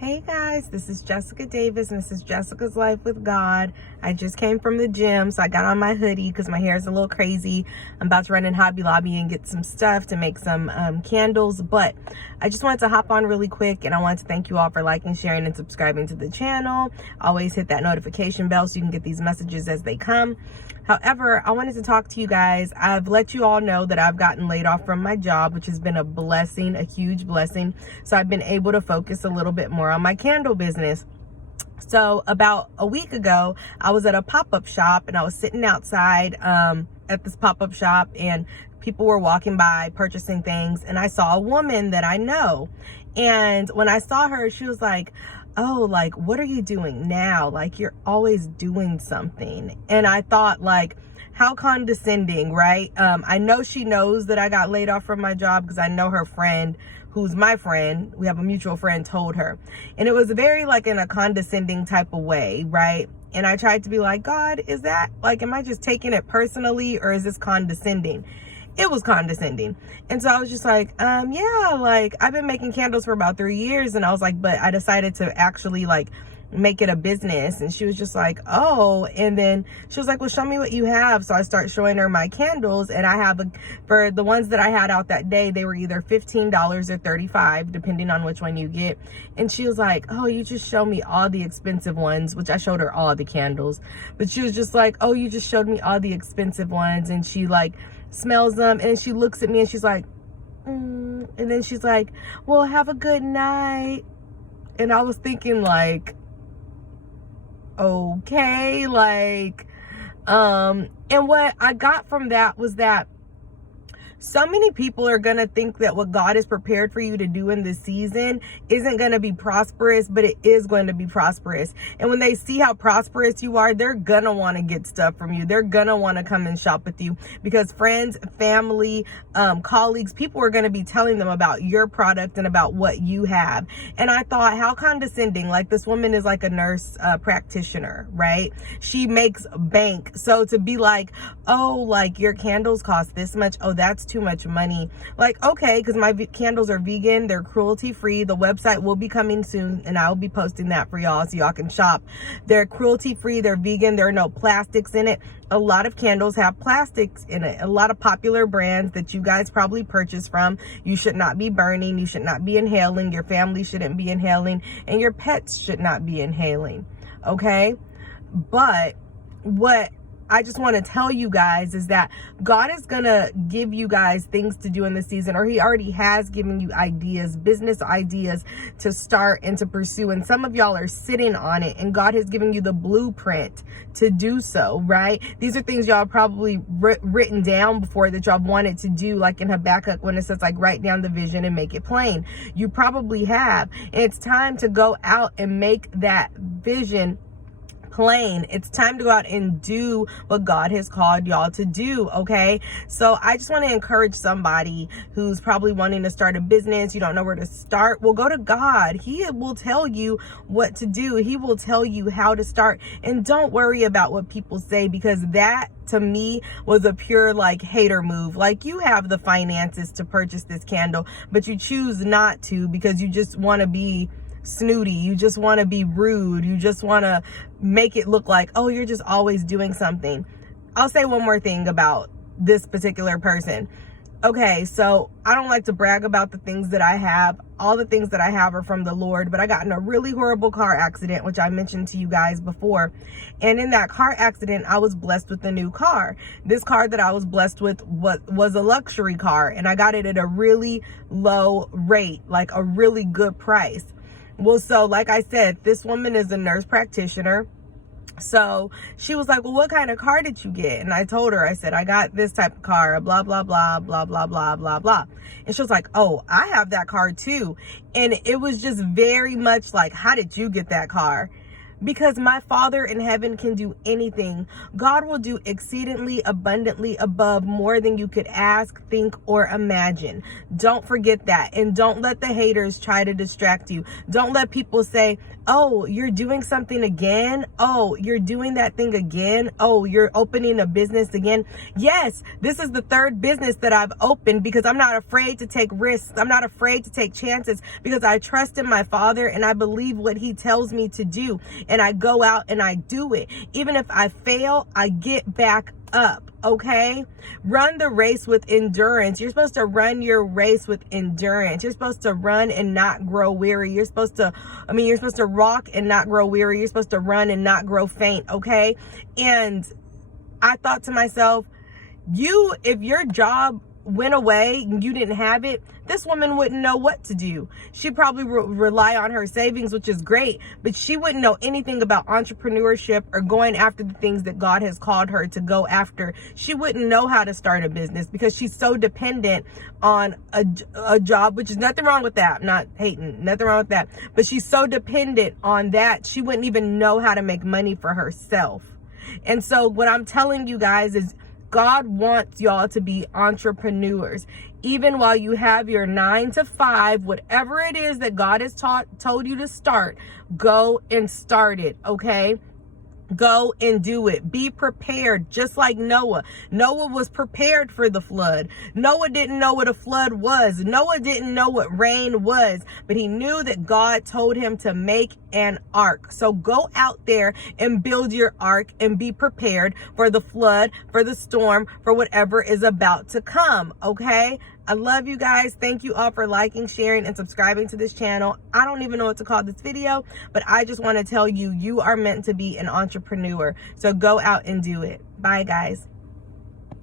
Hey guys, this is Jessica Davis and this is Jessica's Life with God. I just came from the gym, so I got on my hoodie because my hair is a little crazy. I'm about to run in Hobby Lobby and get some stuff to make some candles, but I just wanted to hop on really quick and I wanted to thank you all for liking, sharing, and subscribing to the channel. Always hit that notification bell so you can get these messages as they come. However, I wanted to talk to you guys. I've let you all know that I've gotten laid off from my job, which has been a blessing, a huge blessing. So I've been able to focus a little bit more on my candle business. So about a week ago, I was at a pop-up shop and I was sitting outside at this pop-up shop and people were walking by purchasing things, and I saw a woman that I know. And when I saw her, she was like, oh, like, what are you doing now? Like, you're always doing something. And I thought, like, how condescending, right? I know she knows that I got laid off from my job because I know her friend, who's my friend, we have a mutual friend, told her. And it was very, like, in a condescending type of way, right? And I tried to be like, God, is that, like, am I just taking it personally, or is this condescending? It was condescending. And so I was just like, yeah, like, I've been making candles for about 3 years. And I was like, but I decided to actually, like, make it a business. And she was just like, oh. And then she was like, well, show me what you have. So I start showing her my candles, and I have for the ones that I had out that day, they were either $15 or $35, depending on which one you get. And she was like, oh, you just show me all the expensive ones, which I showed her all the candles, but she was just like, oh, you just showed me all the expensive ones. And she, like, smells them, and she looks at me and she's like, and then she's like, well, have a good night. And I was thinking, like, okay, like, and what I got from that was that so many people are going to think that what God has prepared for you to do in this season isn't going to be prosperous, but it is going to be prosperous. And when they see how prosperous you are, they're going to want to get stuff from you. They're going to want to come and shop with you because friends, family, colleagues, people are going to be telling them about your product and about what you have. And I thought, how condescending. Like, this woman is like a nurse practitioner, right? She makes bank. So to be like, oh, like, your candles cost this much. Oh, that's too much money. Like, okay, because my candles are vegan, they're cruelty free. The website will be coming soon, and I will be posting that for y'all so y'all can shop. They're cruelty free, they're vegan, there are no plastics in it. A lot of candles have plastics in it. A lot of popular brands that you guys probably purchase from, you should not be burning, you should not be inhaling, your family shouldn't be inhaling, and your pets should not be inhaling. Okay, but what I just want to tell you guys is that God is going to give you guys things to do in this season, or he already has given you ideas, business ideas to start and to pursue. And some of y'all are sitting on it, and God has given you the blueprint to do so, right? These are things y'all probably written down before that y'all wanted to do, like in Habakkuk when it says, like, write down the vision and make it plain. You probably have. And it's time to go out and make that vision plain. It's time to go out and do what God has called y'all to do. Okay, so I just want to encourage somebody who's probably wanting to start a business, you don't know where to start. Well, go to God. He will tell you what to do. He will tell you how to start, and don't worry about what people say, because that, to me, was a pure, like, hater move. Like, you have the finances to purchase this candle, but you choose not to because you just want to be snooty, you just want to be rude, you just want to make it look like, oh, you're just always doing something. I'll say one more thing about this particular person. Okay, so I don't like to brag about the things that I have. All the things that I have are from the Lord, but I got in a really horrible car accident, which I mentioned to you guys before. And in that car accident, I was blessed with a new car. This car that I was blessed with was a luxury car, and I got it at a really low rate, like a really good price. Well, so like I said, this woman is a nurse practitioner. So she was like, well, what kind of car did you get? And I told her, I said, I got this type of car, blah, blah, blah, blah, blah, blah, blah, blah. And she was like, oh, I have that car too. And it was just very much like, how did you get that car? because my Father in heaven can do anything. God will do exceedingly abundantly above more than you could ask, think, or imagine. Don't forget that. And don't let the haters try to distract you. Don't let people say, oh, you're doing something again. Oh, you're doing that thing again. Oh, you're opening a business again. Yes, this is the third business that I've opened because I'm not afraid to take risks. I'm not afraid to take chances because I trust in my Father and I believe what he tells me to do. And I go out and I do it. Even if I fail, I get back up. Okay, run the race with endurance. You're supposed to run your race with endurance. You're supposed to run and not grow weary. You're supposed to rock and not grow weary. You're supposed to run and not grow faint. Okay. And I thought to myself, if your job went away and you didn't have it, this woman wouldn't know what to do. She'd probably rely on her savings, which is great, but she wouldn't know anything about entrepreneurship or going after the things that God has called her to go after. She wouldn't know how to start a business because she's so dependent on a job, which is nothing wrong with that. I'm not hating, nothing wrong with that, but she's so dependent on that, she wouldn't even know how to make money for herself. And so what I'm telling you guys is, God wants y'all to be entrepreneurs. Even while you have your 9 to 5, whatever it is that God has told you to start, go and start it, okay? Go and do it. Be prepared, just like Noah. Noah was prepared for the flood. Noah didn't know what a flood was. Noah didn't know what rain was, but he knew that God told him to make an ark. So go out there and build your ark and be prepared for the flood, for the storm, for whatever is about to come, okay? I love you guys. Thank you all for liking, sharing, and subscribing to this channel. I don't even know what to call this video, but I just want to tell you, you are meant to be an entrepreneur. So go out and do it. Bye, guys.